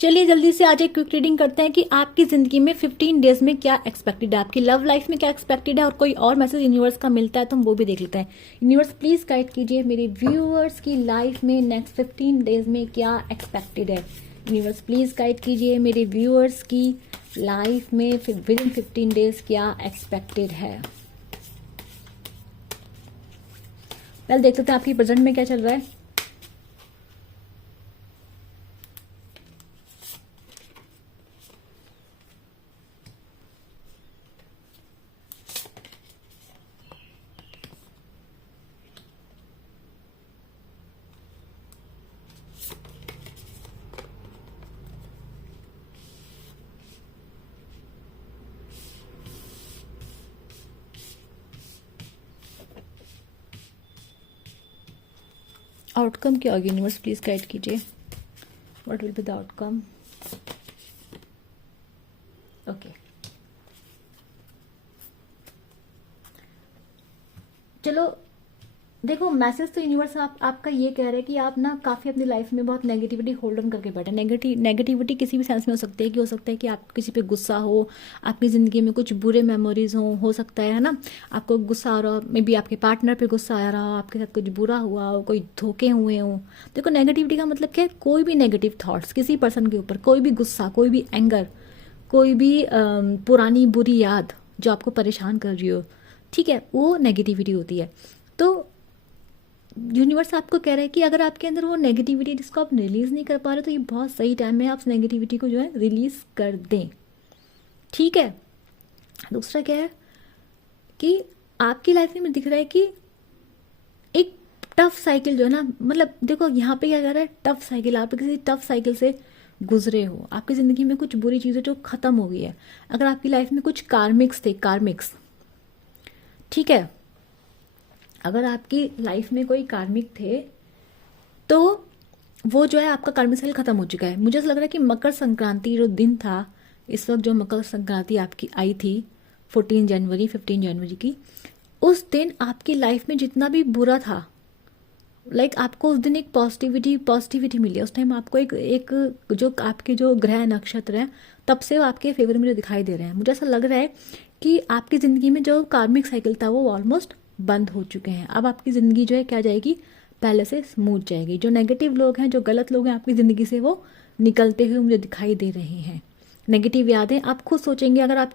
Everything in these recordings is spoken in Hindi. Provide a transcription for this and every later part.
चलिए जल्दी से आज एक क्विक रीडिंग करते हैं कि आपकी जिंदगी में 15 डेज में क्या एक्सपेक्टेड है, आपकी लव लाइफ में क्या एक्सपेक्टेड है और कोई और मैसेज यूनिवर्स का मिलता है तो हम वो भी देख लेते हैं। यूनिवर्स प्लीज गाइड कीजिए मेरे व्यूअर्स की लाइफ में नेक्स्ट 15 डेज में क्या एक्सपेक्टेड है। यूनिवर्स प्लीज गाइड कीजिए मेरे व्यूअर्स की लाइफ में विद इन 15 डेज क्या एक्सपेक्टेड है। पहले देख लेते हैं आपकी प्रेजेंट में क्या चल रहा है। आउटकम क्या होगी यूनिवर्स प्लीज गाइड कीजिए। What will be the outcome. Okay चलो देखो, मैसेज तो यूनिवर्स आपका ये कह रहा है कि आप ना काफ़ी अपनी लाइफ में बहुत नेगेटिविटी होल्ड ऑन करके बैठे। नेगेटिविटी किसी भी सेंस में हो सकता है कि आप किसी पे गुस्सा हो, आपकी ज़िंदगी में कुछ बुरे मेमोरीज हो सकता है ना, आपको गुस्सा आ रहा हो, मे बी आपके पार्टनर पे गुस्सा आ रहा हो, आपके साथ कुछ बुरा हुआ हो, कोई धोखे हुए हो। देखो नेगेटिविटी का मतलब क्या है, कोई भी नेगेटिव थॉट्स किसी पर्सन के ऊपर, कोई भी गुस्सा, कोई भी एंगर, कोई भी पुरानी बुरी याद जो आपको परेशान कर रही हो, ठीक है, वो नेगेटिविटी होती है। तो यूनिवर्स आपको कह रहा है कि अगर आपके अंदर वो नेगेटिविटी जिसको आप रिलीज़ नहीं कर पा रहे तो ये बहुत सही टाइम है आप नेगेटिविटी को जो है रिलीज़ कर दें, ठीक है। दूसरा क्या है कि आपकी लाइफ में दिख रहा है कि एक टफ साइकिल जो है ना, मतलब देखो यहाँ पे क्या कर रहा है, टफ साइकिल, आप किसी टफ साइकिल से गुजरे हो, आपकी ज़िंदगी में कुछ बुरी चीज़ें जो ख़त्म हो गई है। अगर आपकी लाइफ में कुछ कार्मिक्स थे, कार्मिक्स, ठीक है, अगर आपकी लाइफ में कोई कार्मिक थे तो वो जो है आपका कार्मिक साइकिल खत्म हो चुका है। मुझे ऐसा लग रहा है कि मकर संक्रांति जो दिन था, इस वक्त जो मकर संक्रांति आपकी आई थी 14 जनवरी 15 जनवरी की, उस दिन आपकी लाइफ में जितना भी बुरा था, लाइक आपको उस दिन एक पॉजिटिविटी मिली। उस टाइम आपको एक जो आपके जो ग्रह नक्षत्र हैं तब से वो आपके फेवर में दिखाई दे रहे हैं। मुझे ऐसा लग रहा है कि आपकी ज़िंदगी में जो कार्मिक साइकिल था वो ऑलमोस्ट बंद हो चुके हैं। अब आपकी ज़िंदगी जो है क्या जाएगी, पहले से स्मूथ जाएगी। जो नेगेटिव लोग हैं, जो गलत लोग हैं आपकी ज़िंदगी से वो निकलते हुए मुझे दिखाई दे रहे हैं। नेगेटिव यादें आप खुद सोचेंगे, अगर आप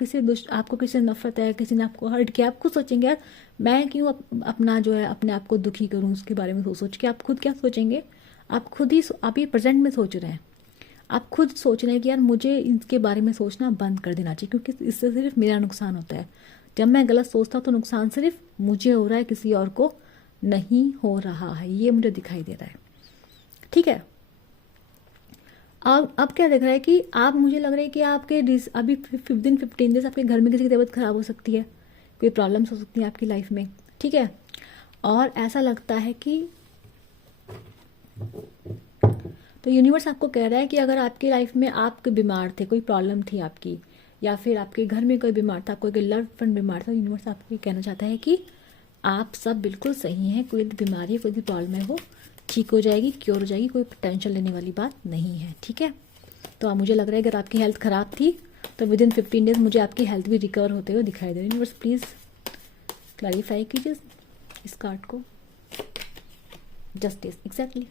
आपको किसी से नफरत है, किसी ने आपको हर्ट किया, आप खुद सोचेंगे यार मैं क्यों अपना जो है अपने आप को दुखी करूं, उसके बारे में सोच के आप खुद क्या सोचेंगे, आप खुद ही आप ये प्रेजेंट में सोच रहे हैं, आप खुद सोच रहे हैं कि यार मुझे इसके बारे में सोचना बंद कर देना चाहिए क्योंकि इससे सिर्फ मेरा नुकसान होता है। जब मैं गलत सोचता हूँ तो नुकसान सिर्फ मुझे हो रहा है, किसी और को नहीं हो रहा है, ये मुझे दिखाई दे रहा है, ठीक है। अब क्या दिख रहा है कि आप, मुझे लग रहा है कि आपके अभी 15 डेज आपके घर में किसी की तबीयत खराब हो सकती है, कोई प्रॉब्लम्स हो सकती है आपकी लाइफ में, ठीक है। और ऐसा लगता है कि तो यूनिवर्स आपको कह रहा है कि अगर आपकी लाइफ में आप बीमार थे, कोई प्रॉब्लम थी आपकी, या फिर आपके घर में कोई बीमार था, कोई लव फ्रेंड बीमार था, यूनिवर्स आपको ये कहना चाहता है कि आप सब बिल्कुल सही हैं, कोई भी बीमारी, कोई भी प्रॉब्लम है वो ठीक हो जाएगी, क्योर हो जाएगी, कोई टेंशन लेने वाली बात नहीं है, ठीक है। तो मुझे लग रहा है अगर आपकी हेल्थ ख़राब थी तो विद इन 15 डेज मुझे आपकी हेल्थ भी रिकवर होते हुए दिखाई दे रही है। यूनिवर्स प्लीज़ क्लैरिफाई कीजिए इस कार्ड को। Justice, exactly.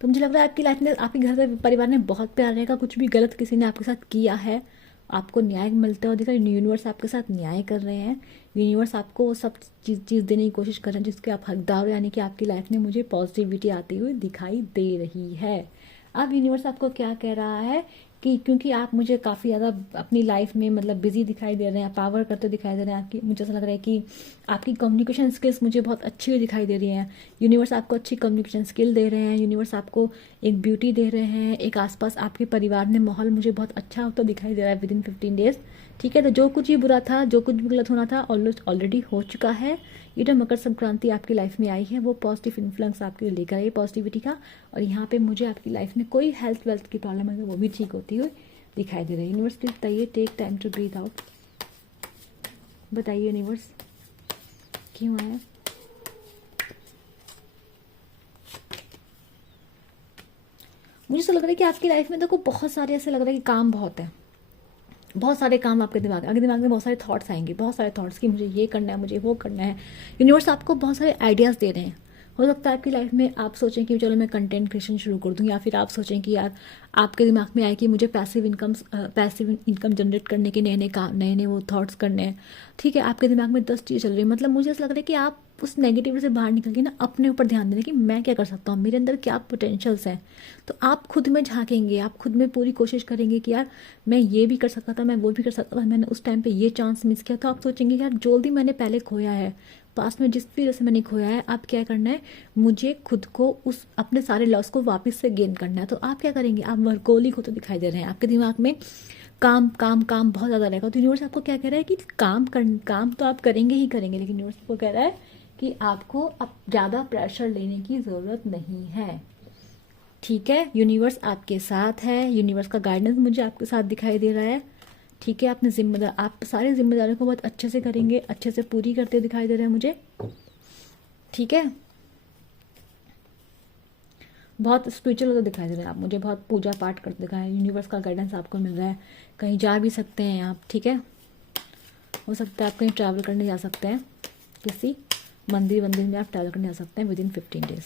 तो मुझे लग रहा है आपकी लाइफ में, आपके घर में, परिवार में बहुत प्यार रहेगा। कुछ भी गलत किसी ने आपके साथ किया है, आपको न्याय मिलता हुआ दिख रहा है। यूनिवर्स आपके साथ न्याय कर रहे हैं। यूनिवर्स आपको वो सब चीज़ देने की कोशिश कर रहे हैं जिसके आप हकदार हो, यानी कि आपकी लाइफ में मुझे पॉजिटिविटी आती हुई दिखाई दे रही है। अब यूनिवर्स आपको क्या कह रहा है कि क्योंकि आप मुझे काफ़ी ज़्यादा अपनी लाइफ में मतलब बिजी दिखाई दे रहे हैं, पावर करते दिखाई दे रहे हैं, आपकी, मुझे ऐसा लग रहा है कि आपकी कम्युनिकेशन स्किल्स मुझे बहुत अच्छी हुई दिखाई दे रही हैं। यूनिवर्स आपको अच्छी कम्युनिकेशन स्किल दे रहे हैं, यूनिवर्स आपको एक ब्यूटी दे रहे हैं, एक आसपास आपके परिवार में माहौल मुझे बहुत अच्छा होता दिखाई दे रहा है विद इन 15 डेज, ठीक है। तो जो कुछ भी बुरा था, जो कुछ भी गलत होना था ऑलरेडी हो चुका है। ये जो मकर संक्रांति आपकी लाइफ में आई है वो पॉजिटिव इन्फ्लुएंस आपके लिए लेकर आई पॉजिटिविटी का। और यहाँ पे मुझे आपकी लाइफ में कोई हेल्थ वेल्थ की प्रॉब्लम है वो भी ठीक होती हुई दिखाई दे रही है। यूनिवर्स प्लीज बताइए, take time to breathe out, बताइए यूनिवर्स क्यों आया। मुझे ऐसा लग रहा है कि आपकी लाइफ में देखो बहुत सारे ऐसे लग रहा है कि काम बहुत है, बहुत सारे काम आपके दिमाग में बहुत सारे थॉट्स आएंगे, बहुत सारे थॉट्स कि मुझे ये करना है, मुझे वो करना है। यूनिवर्स आपको बहुत सारे आइडियाज़ दे रहे हैं। हो सकता है आपकी लाइफ में आप सोचें कि चलो मैं कंटेंट क्रिएशन शुरू कर दूं, या फिर आप सोचें कि यार आपके दिमाग में आए कि मुझे पैसिव इनकम जनरेट करने के नए नए वो थॉट्स करने हैं। ठीक है, आपके दिमाग में 10 चीज़ चल रही है। मतलब मुझे ऐसा लग रहा है कि आप उस नेगेटिविटी से बाहर निकल के ना अपने ऊपर ध्यान दें कि मैं क्या कर सकता हूँ, मेरे अंदर क्या पोटेंशियल्स हैं। तो आप खुद में झांकेंगे, आप खुद में पूरी कोशिश करेंगे कि यार मैं ये भी कर सकता था, मैं वो भी कर सकता था, मैंने उस टाइम पे ये चांस मिस किया। तो आप सोचेंगे यार जो भी मैंने पहले खोया है, पास्ट में जिस भी वजह से मैंने खोया है, अब क्या करना है, मुझे खुद को उस अपने सारे लॉस को वापस से गेन करना है। तो आप क्या करेंगे, आप वर्कोलिक होते दिखाई दे रहे हैं। आपके दिमाग में काम काम काम बहुत ज़्यादा रहेगा। तो यूनिवर्स आपको क्या कह रहा है कि काम तो आप करेंगे ही करेंगे, लेकिन यूनिवर्स आपको कह रहा है कि आपको अब ज़्यादा प्रेशर लेने की ज़रूरत नहीं है। ठीक है, यूनिवर्स आपके साथ है, यूनिवर्स का गाइडेंस मुझे आपके साथ दिखाई दे रहा है। ठीक है, आप सारी जिम्मेदारियों को बहुत अच्छे से करेंगे, अच्छे से पूरी करते दिखाई दे रहे हैं मुझे। ठीक है, बहुत स्पिरिचुअल होते दिखाई दे रहे हैं आप मुझे, बहुत पूजा पाठ करते दिखाई हैं। यूनिवर्स का गाइडेंस आपको मिल रहा है। कहीं जा भी सकते हैं आप। ठीक है, हो सकता है आप कहीं ट्रैवल करने जा सकते हैं, किसी मंदिर में आप ट्रैवल करने जा सकते हैं विदिन 15 डेज।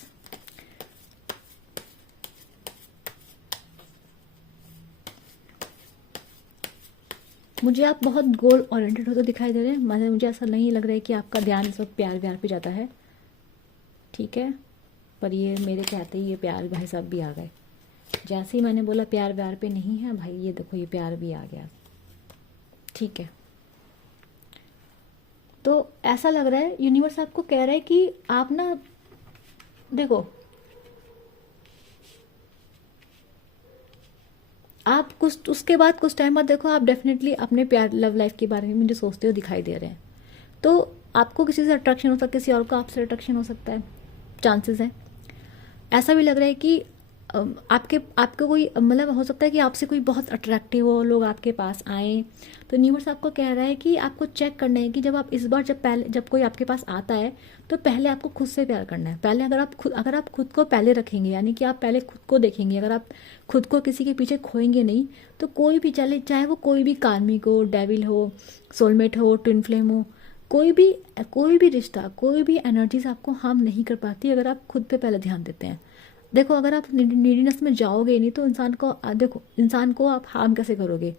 मुझे आप बहुत गोल ओरिएंटेड होते दिखाई दे रहे हैं। मतलब मुझे ऐसा नहीं लग रहा है कि आपका ध्यान इस वक्त प्यार व्यार पे जाता है। ठीक है, पर ये मेरे कहते ही ये प्यार भाई साहब भी आ गए। जैसे ही मैंने बोला प्यार व्यार पे नहीं है भाई, ये देखो ये प्यार भी आ गया। ठीक है, तो ऐसा लग रहा है यूनिवर्स आपको कह रहा है कि आप ना देखो, आप कुछ उसके बाद कुछ टाइम बाद देखो आप डेफिनेटली अपने प्यार लव लाइफ के बारे में मुझे सोचते हुए दिखाई दे रहे हैं। तो आपको किसी से अट्रैक्शन हो सकता है, किसी और को आपसे अट्रैक्शन हो सकता है, चांसेस हैं। ऐसा भी लग रहा है कि आपके आपको कोई मतलब हो सकता है कि आपसे कोई बहुत अट्रैक्टिव हो, लोग आपके पास आए। तो यूनिवर्स आपको कह रहा है कि आपको चेक करना है कि जब आप इस बार जब कोई आपके पास आता है तो पहले आपको खुद से प्यार करना है। पहले अगर आप खुद को पहले रखेंगे, यानी कि आप पहले खुद को देखेंगे, अगर आप खुद को किसी के पीछे खोएंगे नहीं, तो कोई भी चाहे वो कोई भी कार्मिक हो, डेविल हो, सोलमेट हो, ट्विन फ्लेम हो, कोई भी रिश्ता, कोई भी एनर्जीज आपको हार्म नहीं कर पाती अगर आप खुद पे पहले ध्यान देते हैं। देखो, अगर आप नीडीनेस में जाओगे नहीं तो इंसान को आप हार्म कैसे करोगे।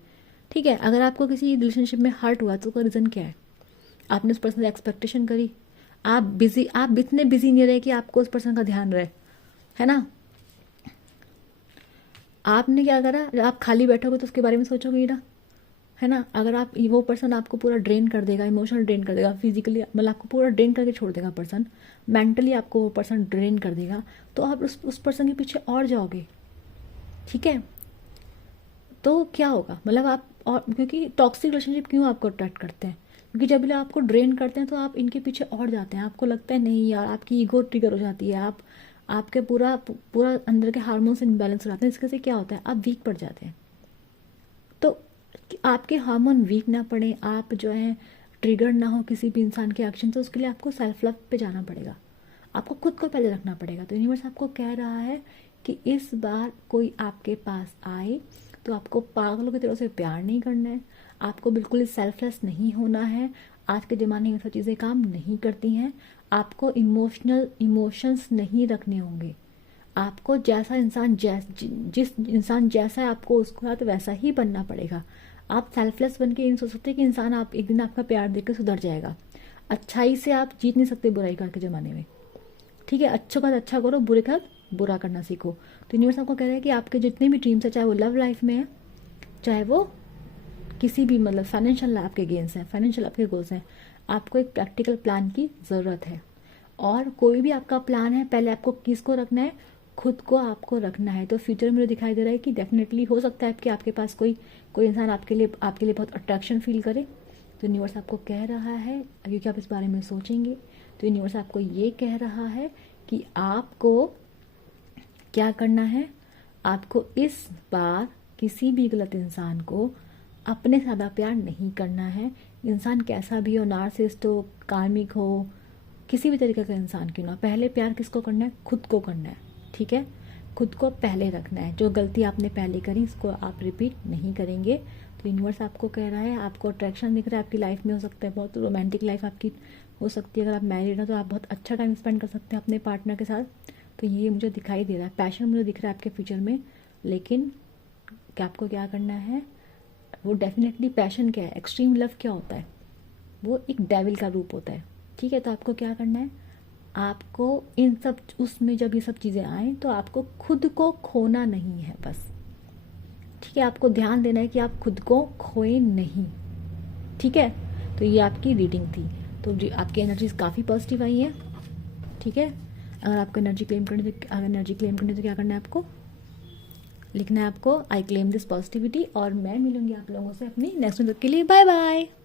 ठीक है, अगर आपको किसी रिलेशनशिप में हर्ट हुआ तो उसका रीज़न क्या है, आपने उस पर्सन से एक्सपेक्टेशन करी, आप इतने बिजी नहीं रहे कि आपको उस पर्सन का ध्यान रहे, है ना। आपने क्या करा, आप खाली बैठोगे तो उसके बारे में सोचोगे ही ना, है ना। अगर आप वो पर्सन आपको पूरा ड्रेन कर देगा, इमोशनल ड्रेन कर देगा, फिजिकली मतलब आपको पूरा ड्रेन करके छोड़ देगा पर्सन, मेंटली आपको वो पर्सन ड्रेन कर देगा, तो आप उस पर्सन के पीछे और जाओगे। ठीक है, तो क्या होगा, मतलब आप और क्योंकि टॉक्सिक रिलेशनशिप क्यों आपको अट्रैक्ट करते हैं, क्योंकि जब भी लोग आपको ड्रेन करते हैं तो आप इनके पीछे और जाते हैं। आपको लगता है नहीं यार, आपकी ईगो ट्रिगर हो जाती है, आपके पूरा पूरा अंदर के हार्मोन्स इनबैलेंस हो जाते हैं। इसके से क्या होता है, आप वीक पड़ जाते हैं। तो आपके हार्मोन वीक ना पड़े, आप जो है ट्रिगर ना हो किसी भी इंसान के एक्शन, तो उसके लिए आपको सेल्फ लव पे जाना पड़ेगा, आपको खुद को पहले रखना पड़ेगा। तो यूनिवर्स आपको कह रहा है कि इस बार कोई आपके पास आए तो आपको पागलों की तरह से प्यार नहीं करना है, आपको बिल्कुल ही सेल्फलेस नहीं होना है। आज के ज़माने में सब चीज़ें काम नहीं करती हैं। आपको इमोशंस नहीं रखने होंगे। आपको जिस इंसान जैसा है आपको उसको साथ वैसा ही बनना पड़ेगा। आप सेल्फलेस बन के नहीं सोच सकते कि इंसान आप एक दिन आपका प्यार देकर सुधर जाएगा। अच्छाई से आप जीत नहीं सकते बुराई का के ज़माने में। ठीक है, अच्छों का अच्छा करो, बुरे का बुरा करना सीखो। तो यूनिवर्स आपको कह रहा है कि आपके जितने भी ड्रीम्स है, चाहे वो लव लाइफ में है, चाहे वो किसी भी मतलब फाइनेंशियल आपके गेन्स हैं, फाइनेंशियल आपके गोल्स हैं, आपको एक प्रैक्टिकल प्लान की ज़रूरत है। और कोई भी आपका प्लान है, पहले आपको किसको रखना है, खुद को आपको रखना है। तो फ्यूचर में मुझे दिखाई दे रहा है कि डेफिनेटली हो सकता है कि आपके पास कोई इंसान आपके लिए बहुत अट्रैक्शन फील करे। तो यूनिवर्स आपको कह रहा है, क्योंकि आप इस बारे में सोचेंगे, तो यूनिवर्स आपको ये कह रहा है कि आपको क्या करना है, आपको इस बार किसी भी गलत इंसान को अपने से ज़्यादा प्यार नहीं करना है। इंसान कैसा भी हो, नार्सिसिस्ट हो, कार्मिक हो, किसी भी तरीके का इंसान क्यों ना, पहले प्यार किसको करना है, खुद को करना है। ठीक है, खुद को पहले रखना है। जो गलती आपने पहले करी इसको आप रिपीट नहीं करेंगे। तो यूनिवर्स आपको कह रहा है, आपको अट्रैक्शन दिख रहा है आपकी लाइफ में, हो सकता है बहुत रोमांटिक लाइफ आपकी हो सकती है। अगर आप मैरिड हैं तो आप बहुत अच्छा टाइम स्पेंड कर सकते हैं अपने पार्टनर के साथ। तो ये मुझे दिखाई दे रहा है, पैशन मुझे दिख रहा है आपके फ्यूचर में। लेकिन क्या आपको क्या करना है, वो डेफिनेटली पैशन क्या है, एक्सट्रीम लव क्या होता है, वो एक डेविल का रूप होता है। ठीक है, तो आपको क्या करना है, आपको इन सब उसमें जब ये सब चीज़ें आए तो आपको खुद को खोना नहीं है बस। ठीक है, आपको ध्यान देना है कि आप खुद को खोए नहीं। ठीक है, तो ये आपकी रीडिंग थी। तो आपकी एनर्जीज काफ़ी पॉजिटिव आई हैं। ठीक है, अगर आपको एनर्जी क्लेम करनी तो क्या करना है, आपको लिखना है, आपको आई क्लेम दिस पॉजिटिविटी। और मैं मिलूंगी आप लोगों से अपनी नेक्स्ट वीडियो के लिए। Bye bye.